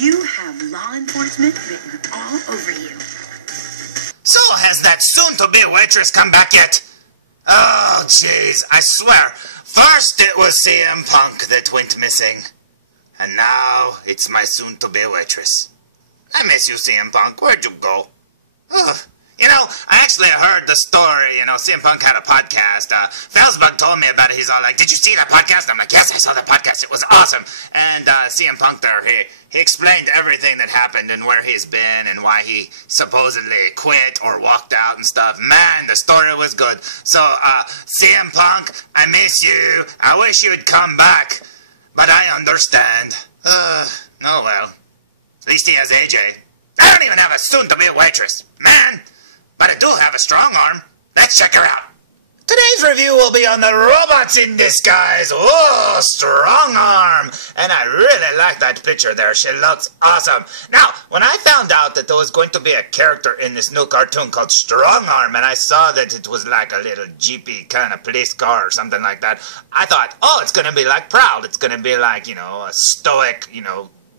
You have law enforcement written all over you. So, has that soon-to-be waitress come back yet? Oh, jeez, I swear. First it was CM Punk that went missing. And now it's my soon-to-be waitress. I miss you, CM Punk. Where'd you go? Ugh. You know, I actually heard the story, CM Punk had a podcast. Felzbug told me about it. He's all like, did you see that podcast? I'm like, yes, I saw that podcast. It was awesome. And CM Punk there, he explained everything that happened and where he's been and why he supposedly quit or walked out and stuff. Man, the story was good. So, CM Punk, I miss you. I wish you'd come back. But I understand. Oh well. At least he has AJ. I don't even have a soon-to-be waitress. Man! But I do have a strong arm. Let's check her out. Today's review will be on the robots in disguise. Oh, Strongarm. And I really like that picture there. She looks awesome. Now, when I found out that there was going to be a character in this new cartoon called Strongarm, and I saw that it was like a little jeepy kind of police car or something like that, I thought, oh, it's going to be like Proud. It's going to be like, a stoic,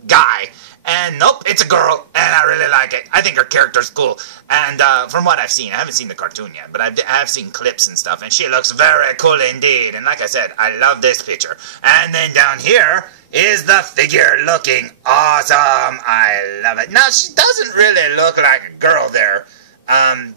guy. And nope, it's a girl, and I really like it. I think her character's cool. And from what I've seen, I haven't seen the cartoon yet, but I've seen clips and stuff, and she looks very cool indeed. And like I said, I love this picture. And then down here is the figure looking awesome. I love it. Now, she doesn't really look like a girl there.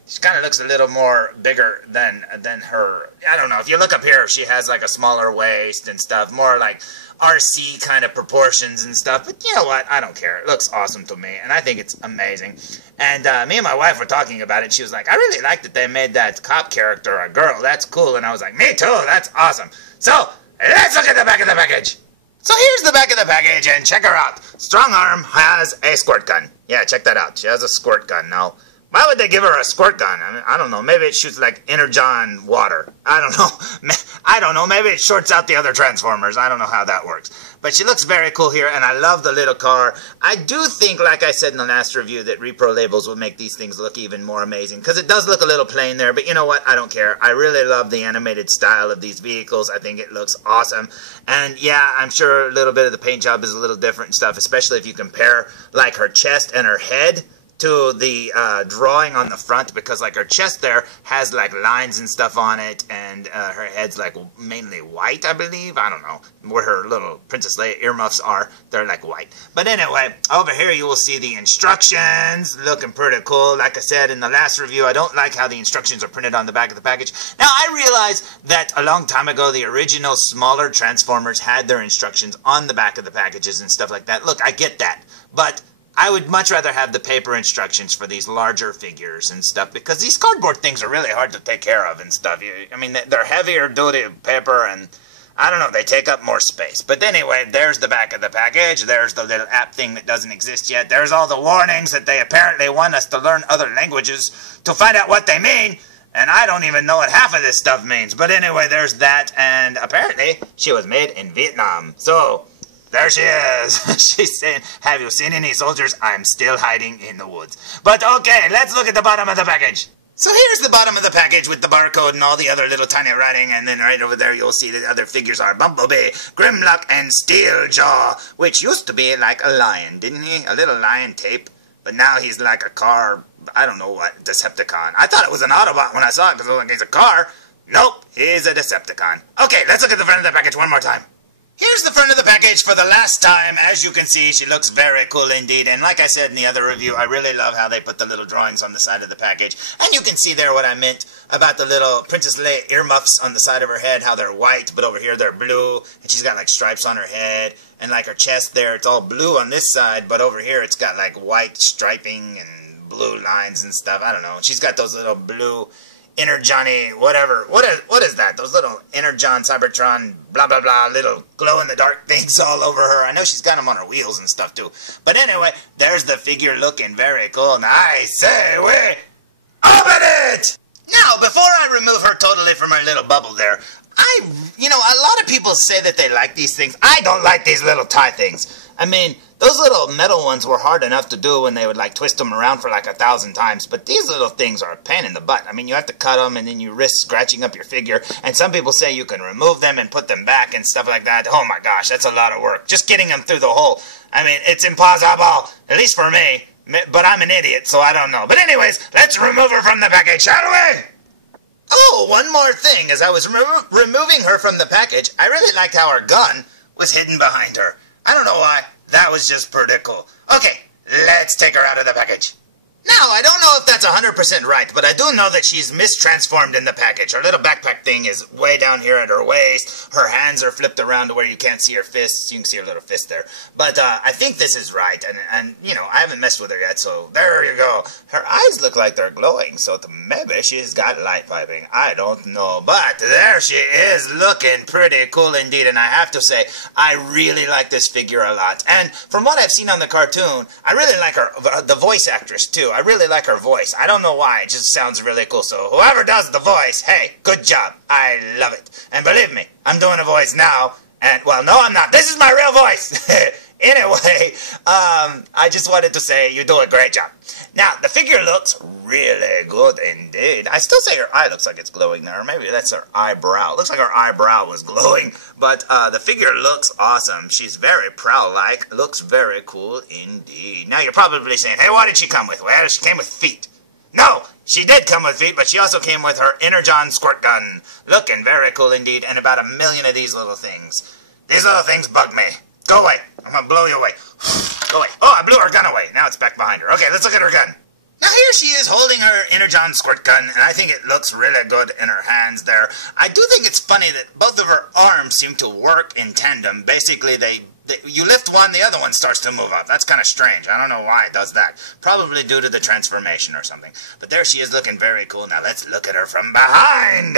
She kind of looks a little more bigger than her. I don't know. If you look up here, she has like a smaller waist and stuff, more like Arcee kind of proportions and stuff. But you know what? I don't care. It looks awesome to me, and I think it's amazing. And me and my wife were talking about it. She was like, I really like that they made that cop character a girl. That's cool. And I was like, me too. That's awesome. So, let's look at the back of the package. So here's the back of the package, and check her out. Strongarm has a squirt gun. Yeah, check that out. She has a squirt gun. Now, why would they give her a squirt gun? I don't know. Maybe it shoots like energon water. I don't know. I don't know. Maybe it shorts out the other Transformers. I don't know how that works. But she looks very cool here, and I love the little car. I do think, like I said in the last review, that repro labels will make these things look even more amazing. Because it does look a little plain there, but you know what? I don't care. I really love the animated style of these vehicles. I think it looks awesome. And yeah, I'm sure a little bit of the paint job is a little different and stuff, especially if you compare like her chest and her head to the drawing on the front, because like her chest there has like lines and stuff on it, and her head's like mainly white, I believe. I don't know where her little Princess Leia earmuffs are. They're like white. But anyway, over here you will see the instructions, looking pretty cool. Like I said in the last review, I don't like how the instructions are printed on the back of the package. Now I realize that a long time ago the original smaller Transformers had their instructions on the back of the packages and stuff like that. Look, I get that, but I would much rather have the paper instructions for these larger figures and stuff, because these cardboard things are really hard to take care of and stuff. I mean, they're heavier duty paper, and I don't know, they take up more space. But anyway, there's the back of the package. There's the little app thing that doesn't exist yet. There's all the warnings that they apparently want us to learn other languages to find out what they mean. And I don't even know what half of this stuff means. But anyway, there's that, and apparently she was made in Vietnam. So there she is. She's saying, have you seen any soldiers? I'm still hiding in the woods. But okay, let's look at the bottom of the package. So here's the bottom of the package with the barcode and all the other little tiny writing, and then right over there you'll see the other figures are Bumblebee, Grimlock, and Steeljaw, which used to be like a lion, didn't he? A little lion tape. But now he's like a car, I don't know what, Decepticon. I thought it was an Autobot when I saw it because I was like, he's a car. Nope, he's a Decepticon. Okay, let's look at the front of the package one more time. Here's the front of the package for the last time. As you can see, she looks very cool indeed. And like I said in the other review, I really love how they put the little drawings on the side of the package. And you can see there what I meant about the little Princess Leia earmuffs on the side of her head, how they're white, but over here they're blue. And she's got like stripes on her head. And like her chest there, it's all blue on this side, but over here it's got like white striping and blue lines and stuff. I don't know. She's got those little blue Energon-y, whatever. What is that? Those little Energon, Cybertron, blah, blah, blah, little glow-in-the-dark things all over her. I know she's got them on her wheels and stuff, too. But anyway, there's the figure looking very cool. Now, I say we open it! Now, before I remove her totally from her little bubble there, a lot of people say that they like these things. I don't like these little tie things. I mean, Those little metal ones were hard enough to do when they would like twist them around for like 1,000 times, but these little things are a pain in the butt. I mean, you have to cut them and then you risk scratching up your figure, and some people say you can remove them and put them back and stuff like that. Oh my gosh, that's a lot of work. Just getting them through the hole. I mean, it's impossible, at least for me, but I'm an idiot, so I don't know. But anyways, let's remove her from the package, shall we? Oh, one more thing. As I was removing her from the package, I really liked how her gun was hidden behind her. I don't know why. That was just pretty cool. Okay, let's take her out of the package. Now, I don't know if that's 100% right, but I do know that she's mistransformed in the package. Her little backpack thing is way down here at her waist. Her hands are flipped around to where you can't see her fists. You can see her little fist there. But I think this is right, and you know, I haven't messed with her yet, so there you go. Her eyes look like they're glowing, so maybe she's got light piping. I don't know, but there she is, looking pretty cool indeed, and I have to say, I really like this figure a lot. And from what I've seen on the cartoon, I really like her, the voice actress too. I really like her voice. I don't know why, it just sounds really cool. So whoever does the voice, hey, good job. I love it. And believe me, I'm doing a voice now, and, well, no, I'm not. This is my real voice. Anyway, I just wanted to say you do a great job. Now, the figure looks really good indeed. I still say her eye looks like it's glowing there. Maybe that's her eyebrow. It looks like her eyebrow was glowing. But the figure looks awesome. She's very prowl-like. Looks very cool indeed. Now, you're probably saying, hey, what did she come with? Well, she came with feet. No, she did come with feet, but she also came with her Energon squirt gun. Looking very cool indeed, and about 1 million of these little things. These little things bug me. Go away. I'm going to blow you away. Go away. Oh, I blew her gun away. Now it's back behind her. Okay, let's look at her gun. Now here she is holding her Energon squirt gun, and I think it looks really good in her hands there. I do think it's funny that both of her arms seem to work in tandem. Basically, you lift one, the other one starts to move up. That's kind of strange. I don't know why it does that. Probably due to the transformation or something. But there she is looking very cool. Now let's look at her from behind.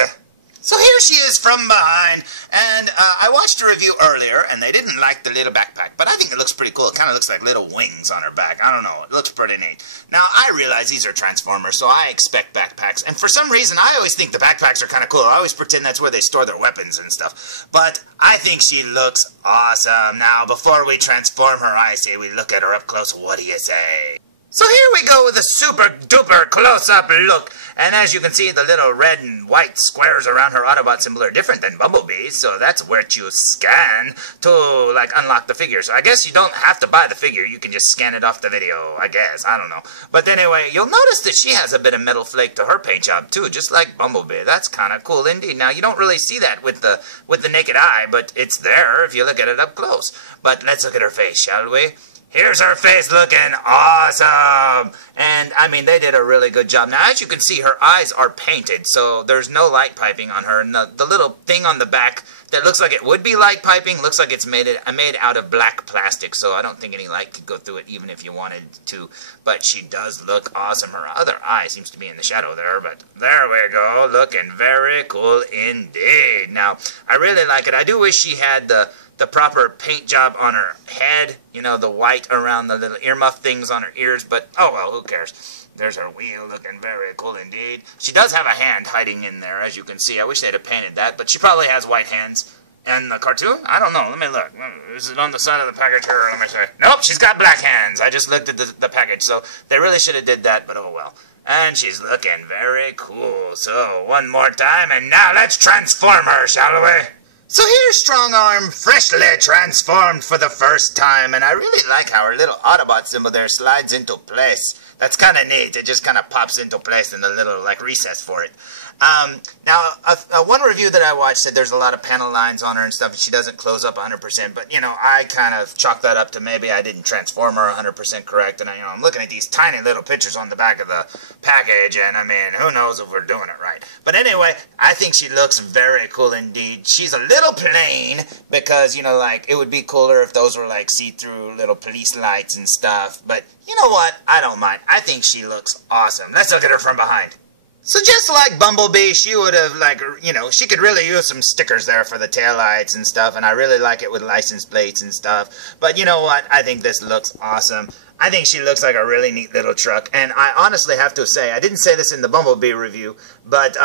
So here she is from behind, and I watched a review earlier, and they didn't like the little backpack, but I think it looks pretty cool. It kind of looks like little wings on her back. I don't know. It looks pretty neat. Now, I realize these are Transformers, so I expect backpacks, and for some reason, I always think the backpacks are kind of cool. I always pretend that's where they store their weapons and stuff, but I think she looks awesome. Now, before we transform her, I say we look at her up close. What do you say? So here we go with a super duper close-up look, and as you can see, the little red and white squares around her Autobot symbol are different than Bumblebee's, so that's where you scan to, like, unlock the figure. So I guess you don't have to buy the figure, you can just scan it off the video, I guess, I don't know. But anyway, you'll notice that she has a bit of metal flake to her paint job too, just like Bumblebee. That's kind of cool indeed. Now, you don't really see that with the naked eye, but it's there if you look at it up close. But let's look at her face, shall we? Here's her face looking awesome. And, I mean, they did a really good job. Now, as you can see, her eyes are painted, so there's no light piping on her. And the little thing on the back that looks like it would be light piping looks like it's made out of black plastic, so I don't think any light could go through it even if you wanted to. But she does look awesome. Her other eye seems to be in the shadow there, but there we go. Looking very cool indeed. Now, I really like it. I do wish she had the proper paint job on her head, you know, the white around the little earmuff things on her ears, but oh well, who cares? There's her wheel looking very cool indeed. She does have a hand hiding in there, as you can see. I wish they'd have painted that, but she probably has white hands. And the cartoon? I don't know. Let me look. Is it on the side of the package here? Let me see. Nope, she's got black hands. I just looked at the package, so they really should have did that, but oh well. And she's looking very cool. So, one more time, and now let's transform her, shall we? So here's Strongarm, freshly transformed for the first time, and I really like how her little Autobot symbol there slides into place. That's kind of neat. It just kind of pops into place in the little, like, recess for it. Now, one review that I watched said there's a lot of panel lines on her and stuff, and she doesn't close up 100%, but, you know, I kind of chalked that up to maybe I didn't transform her 100% correct, and, I'm looking at these tiny little pictures on the back of the package, and, I mean, who knows if we're doing it right. But anyway, I think she looks very cool indeed. She's a little plain, because, you know, like, it would be cooler if those were, like, see-through little police lights and stuff, but, you know what? I don't mind. I think she looks awesome. Let's look at her from behind. So just like Bumblebee, she would have, like, you know, she could really use some stickers there for the taillights and stuff, and I really like it with license plates and stuff. But you know what? I think this looks awesome. I think she looks like a really neat little truck, and I honestly have to say, I didn't say this in the Bumblebee review, but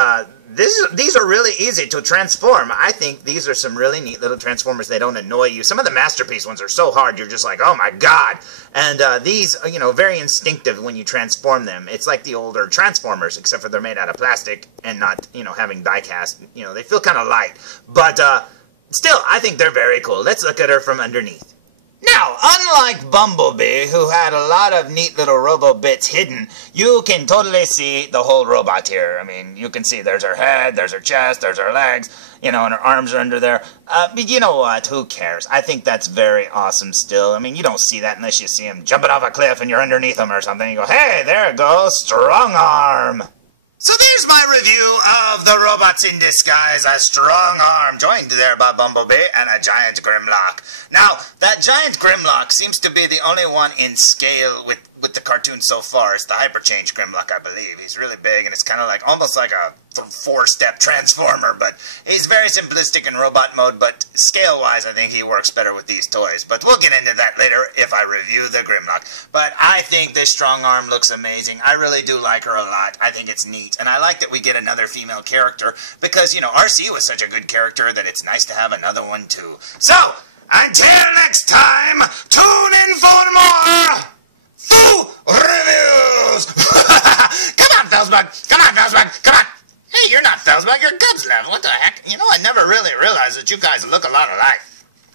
these are really easy to transform. I think these are some really neat little Transformers. They don't annoy you. Some of the Masterpiece ones are so hard, you're just like, oh my god. And these, you know, very instinctive when you transform them. It's like the older Transformers, except for they're made out of plastic and not, you know, having die-cast. You know, they feel kind of light. But still, I think they're very cool. Let's look at her from underneath. Now, unlike Bumblebee, who had a lot of neat little robo bits hidden, you can totally see the whole robot here. I mean, you can see there's her head, there's her chest, there's her legs, you know, and her arms are under there. But you know what? Who cares? I think that's very awesome still. I mean, you don't see that unless you see him jumping off a cliff and you're underneath him or something. You go, hey, there it goes, Strongarm. So there's my review of the Robots in Disguise, a Strongarm, joined there by Bumblebee, and a giant Grimlock. Now, that giant Grimlock seems to be the only one in scale with the cartoon so far. It's the Hyperchange Grimlock, I believe. He's really big, and it's kind of like, almost like a four-step Transformer, but he's very simplistic in robot mode, but scale-wise, I think he works better with these toys. But we'll get into that later if I review the Grimlock. But I think this Strongarm looks amazing. I really do like her a lot. I think it's neat, and I like that we get another female character, because, you know, Arcee was such a good character that it's nice to have another one, too. So, until next time, tune in for more Foo Reviews! Come on, felzbug! Come on, felzbug! Come on! Hey, you're not felzbug, you're Gubslev. What the heck? You know, I never really realized that you guys look a lot alike.